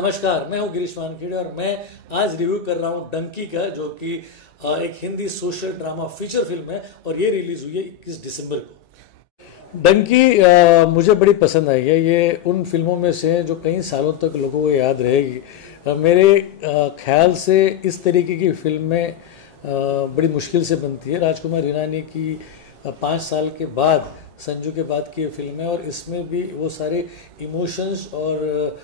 नमस्कार, मैं हूं गिरीश वानखेड़े और मैं आज रिव्यू कर रहा हूं डंकी का, जो कि एक Hindi social drama feature film है और ये रिलीज हुई है 21 दिसंबर को। डंकी मुझे बड़ी पसंद आई है। ये उन फिल्मों में से है जो कई सालों तक लोगों को याद रहेगी। मेरे ख्याल से इस तरीके की फिल्में बड़ी मुश्किल से बनती है। राजकुमार हिरानी की 5 साल के बाद, संजू के बाद की ये फिल्म है और इसमें भी वो सारे इमोशंस और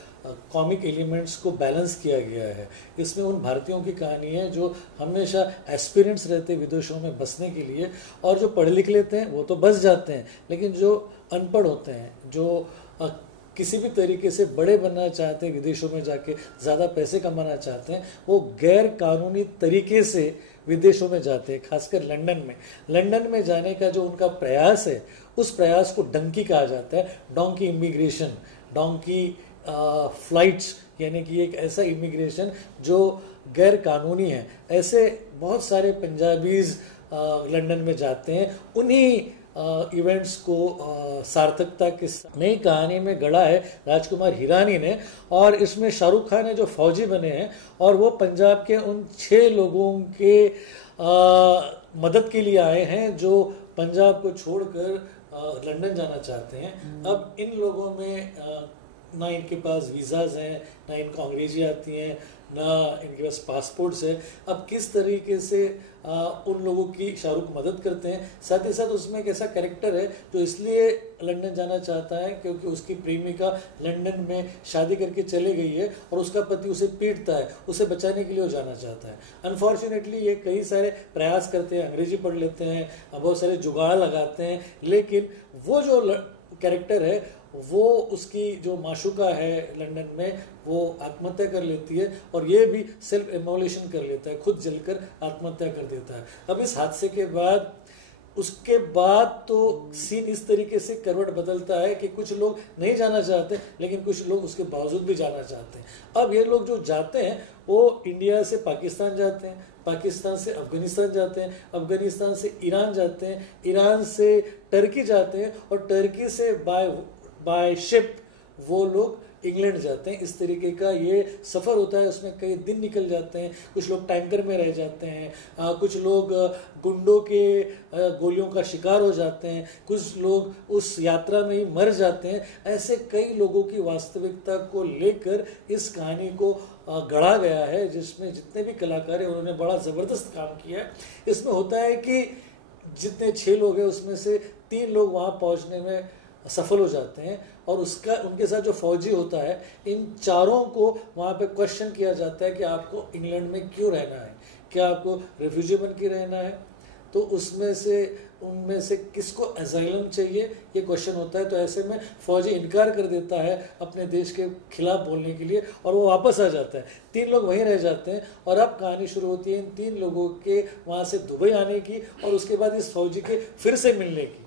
कॉमिक एलिमेंट्स को बैलेंस किया गया है। इसमें उन भारतीयों की कहानी है जो हमेशा एस्पिरेंट्स रहते हैं विदेशों में बसने के लिए, और जो पढ़ लिख लेते हैं वो तो बस जाते हैं, लेकिन जो अनपढ़ होते हैं, जो किसी भी तरीके से बड़े बनना चाहते हैं, विदेशों में जाके ज़्यादा पैसे कमाना चाहते हैं, वो गैर कानूनी तरीके से विदेशों में जाते हैं। खासकर लंदन में जाने का जो उनका प्रयास है, उस प्रयास को डंकी कहा जाता है। डोंकी इमिग्रेशन, डोंकी फ्लाइट्स, यानी कि एक ऐसा इमिग्रेशन जो गैर कानूनी है। ऐसे बहुत सारे पंजाबीज लंदन में जाते हैं। उन्हीं इवेंट्स को सार्थकता के नई कहानी में गढ़ा है राजकुमार हिरानी ने, और इसमें शाहरुख खान है जो फौजी बने हैं और वो पंजाब के उन 6 लोगों के मदद के लिए आए हैं जो पंजाब को छोड़कर लंदन जाना चाहते हैं। अब इन लोगों में ना इनके पास वीज़ाज हैं, ना इनको अंग्रेजी आती हैं, ना इनके पास पासपोर्ट्स है। अब किस तरीके से उन लोगों की शाहरुख मदद करते हैं। साथ ही साथ उसमें एक ऐसा कैरेक्टर है जो इसलिए लंदन जाना चाहता है क्योंकि उसकी प्रेमिका लंदन में शादी करके चले गई है और उसका पति उसे पीटता है। उसे बचाने के लिए वो जाना चाहता है। अनफॉर्चुनेटली ये कई सारे प्रयास करते हैं, अंग्रेजी पढ़ लेते हैं, बहुत सारे जुगाड़ लगाते हैं, लेकिन वो जो कैरेक्टर है, वो उसकी जो माशुका है लंदन में, वो आत्महत्या कर लेती है और ये भी सेल्फ इमोलेशन कर लेता है, खुद जलकर आत्महत्या कर देता है। अब इस हादसे के बाद, उसके बाद तो सीन इस तरीके से करवट बदलता है कि कुछ लोग नहीं जाना चाहते, लेकिन कुछ लोग उसके बावजूद भी जाना चाहते हैं। अब ये लोग जो जाते हैं वो इंडिया से पाकिस्तान जाते हैं, पाकिस्तान से अफगानिस्तान जाते हैं, अफगानिस्तान से ईरान जाते हैं, ईरान से टर्की जाते हैं और टर्की से बाय शिप वो लोग इंग्लैंड जाते हैं। इस तरीके का ये सफ़र होता है, उसमें कई दिन निकल जाते हैं। कुछ लोग टैंकर में रह जाते हैं, कुछ लोग गुंडों के गोलियों का शिकार हो जाते हैं, कुछ लोग उस यात्रा में ही मर जाते हैं। ऐसे कई लोगों की वास्तविकता को लेकर इस कहानी को गढ़ा गया है, जिसमें जितने भी कलाकार हैं उन्होंने बड़ा ज़बरदस्त काम किया है। इसमें होता है कि जितने 6 लोग हैं उसमें से 3 लोग वहाँ पहुँचने में सफल हो जाते हैं और उसका उनके साथ जो फौजी होता है, इन चारों को वहाँ पे क्वेश्चन किया जाता है कि आपको इंग्लैंड में क्यों रहना है, क्या आपको रिफ्यूजी बन के रहना है। तो उनमें से किसको एजाइलम चाहिए, ये क्वेश्चन होता है। तो ऐसे में फौजी इनकार कर देता है अपने देश के खिलाफ बोलने के लिए और वो वापस आ जाता है। 3 लोग वहीं रह जाते हैं और अब कहानी शुरू होती है इन 3 लोगों के वहाँ से दुबई आने की और उसके बाद इस फौजी के फिर से मिलने की।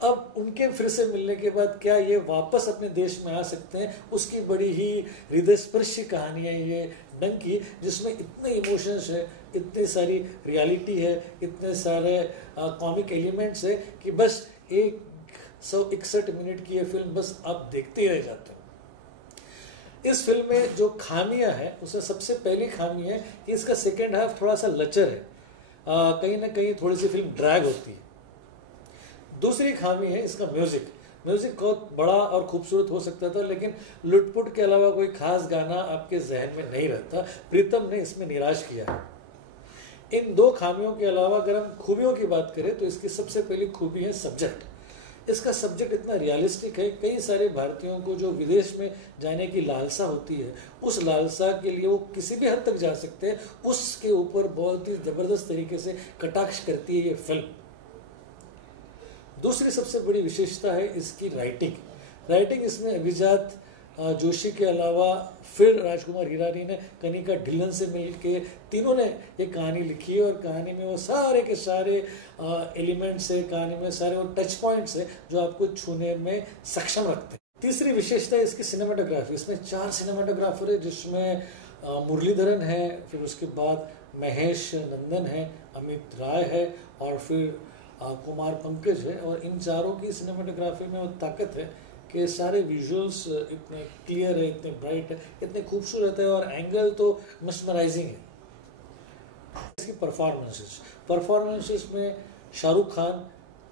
अब उनके फिर से मिलने के बाद क्या ये वापस अपने देश में आ सकते हैं, उसकी बड़ी ही हृदयस्पर्शी कहानी है ये डंकी, जिसमें इतने इमोशंस है, इतनी सारी रियलिटी है, इतने सारे कॉमिक एलिमेंट्स है कि बस 161 मिनट की ये फिल्म बस आप देखते ही रह जाते हो। इस फिल्म में जो खामियां हैं, उसमें सबसे पहली खामी है कि इसका सेकेंड हाफ थोड़ा सा लचर है, कहीं ना कहीं थोड़ी सी फिल्म ड्रैग होती है। दूसरी खामी है इसका म्यूजिक बहुत बड़ा और खूबसूरत हो सकता था, लेकिन लुटपुट के अलावा कोई खास गाना आपके जहन में नहीं रहता। प्रीतम ने इसमें निराश किया है। इन 2 खामियों के अलावा अगर हम खूबियों की बात करें तो इसकी सबसे पहली खूबी है सब्जेक्ट। इसका सब्जेक्ट इतना रियलिस्टिक है, कई सारे भारतीयों को जो विदेश में जाने की लालसा होती है, उस लालसा के लिए वो किसी भी हद तक जा सकते हैं, उसके ऊपर बहुत ही जबरदस्त तरीके से कटाक्ष करती है ये फिल्म। दूसरी सबसे बड़ी विशेषता है इसकी राइटिंग इसमें अभिजात जोशी के अलावा फिर राजकुमार हिरानी ने कनिका ढिल्लन से मिलके तीनों ने ये कहानी लिखी है और कहानी में वो सारे के सारे एलिमेंट्स है, कहानी में सारे वो टच पॉइंट्स है जो आपको छूने में सक्षम रखते हैं। तीसरी विशेषता है इसकी सिनेमाटोग्राफी। इसमें 4 सिनेमाटोग्राफर है, जिसमें मुरलीधरन है, फिर उसके बाद महेश नंदन है, अमित राय है और फिर कुमार पंकज है। और इन चारों की सिनेमाटोग्राफी में वो ताकत है कि सारे विजुअल्स इतने क्लियर है, इतने ब्राइट है, इतने खूबसूरत है और एंगल तो मस्मराइजिंग है। इसकी परफॉर्मेंसेस में शाहरुख खान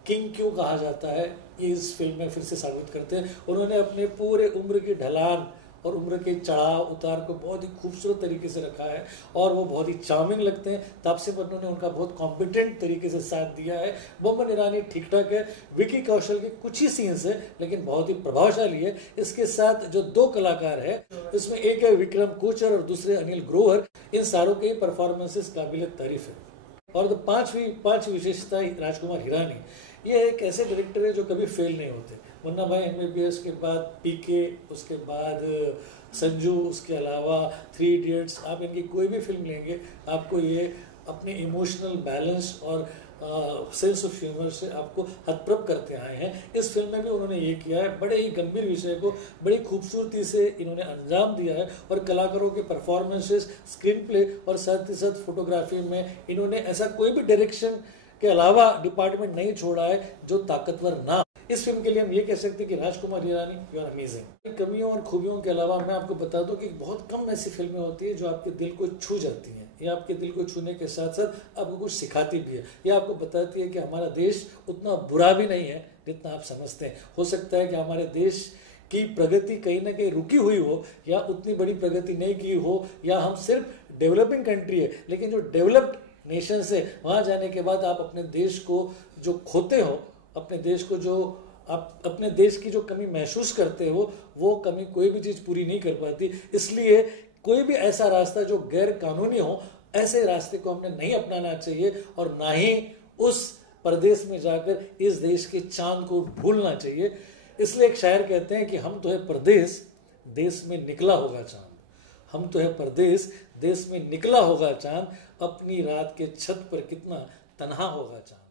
किंग क्यों कहा जाता है, ये इस फिल्म में फिर से साबित करते हैं। उन्होंने अपने पूरे उम्र की ढलान और उम्र के चढ़ाव उतार को बहुत ही खूबसूरत तरीके से रखा है और वो बहुत ही चार्मिंग लगते हैं। तापसी पन्नू ने उनका बहुत कॉम्पिटेंट तरीके से साथ दिया है। बोमन ईरानी ठीक ठाक है। विकी कौशल के कुछ ही सीन्स है लेकिन बहुत ही प्रभावशाली है। इसके साथ जो दो कलाकार है, इसमें एक है विक्रम कोचर और दूसरे अनिल ग्रोवर। इन सारों के परफॉर्मेंसेस काबिल तारीफ है। और तो पांचवी विशेषता राजकुमार हिरानी, ये एक ऐसे डायरेक्टर है जो कभी फेल नहीं होते। मुन्ना भाई MBBS के बाद पीके, उसके बाद संजू, उसके अलावा 3 इडियट्स, आप इनकी कोई भी फिल्म लेंगे आपको ये अपने इमोशनल बैलेंस और सेंस ऑफ ह्यूमर से आपको हतप्रभ करते आए हैं। इस फिल्म में भी उन्होंने ये किया है। बड़े ही गंभीर विषय को बड़ी खूबसूरती से इन्होंने अंजाम दिया है और कलाकारों के परफॉर्मेंसेस, स्क्रीन प्ले और साथ ही साथ फोटोग्राफी में इन्होंने ऐसा कोई भी डायरेक्शन के अलावा डिपार्टमेंट नहीं छोड़ा है जो ताकतवर ना। इस फिल्म के लिए हम ये कह सकते हैं कि Rajkumar Hirani you are amazing. कमियों और खूबियों के अलावा मैं आपको बता दूं कि बहुत कम ऐसी फिल्में होती है जो आपके दिल को छू जाती हैं। ये आपके दिल को छूने के साथ साथ आपको कुछ सिखाती भी है। ये आपको बताती है कि हमारा देश उतना बुरा भी नहीं है जितना आप समझते हैं। हो सकता है कि हमारे देश की प्रगति कहीं ना कहीं रुकी हुई हो या उतनी बड़ी प्रगति नहीं की हो, या हम सिर्फ डेवलपिंग कंट्री है, लेकिन जो डेवलप्ड नेशन से वहां जाने के बाद आप अपने देश को जो खोते हो, अपने देश को जो आप अपने देश की जो कमी महसूस करते हो, वो कमी कोई भी चीज पूरी नहीं कर पाती। इसलिए कोई भी ऐसा रास्ता जो गैर कानूनी हो, ऐसे रास्ते को हमने नहीं अपनाना चाहिए और ना ही उस प्रदेश में जाकर इस देश के चांद को भूलना चाहिए। इसलिए एक शायर कहते हैं कि हम तो है परदेश, देश में निकला होगा चांद। हम तो है परदेश, देश में निकला होगा चांद, अपनी रात के छत पर कितना तन्हा होगा चांद।